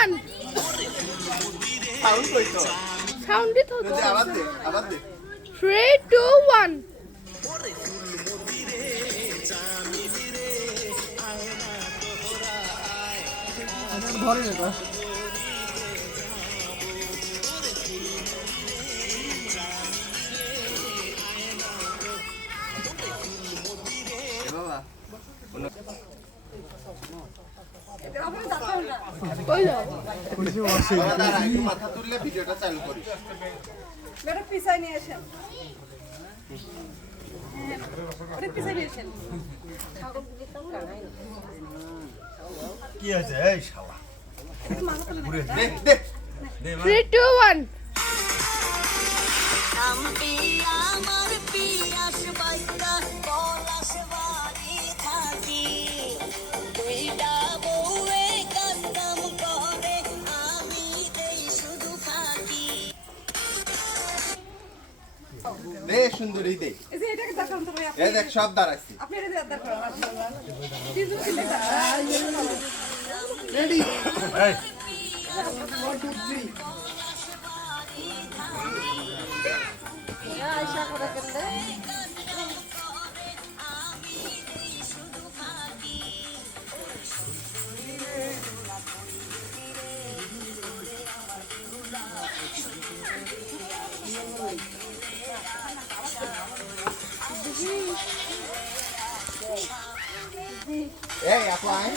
One. Sound কই তো? Sound দিতে হবে। আবার দে। 3, 2, 1। ধরে এটা বাবা কই যাও? মাথা তুললে ভিডিওটা চালু করিস। বেটা পিছাই নিয়ে আসেন। ওটা পিছাই নিয়ে আসেন। কি আছে এই শালা? দে 3, 2, 1। আমার পিয়াস বাইকা পলাশ বাড়ি থাকি দুইটা বউয়ে কান্দাম করে আমি দেই শুধু ফাঁকি দে সুন্দরী দে। এই যে এটাকে দেখান তো ভাই আপনি। এই দেখ সব দাঁড়াইছি। আপনি এটা দিয়ে দেখান। তিনজন কিনে রেডি এই 1 2 3 আয়শা করে কেন? এই আপু আয়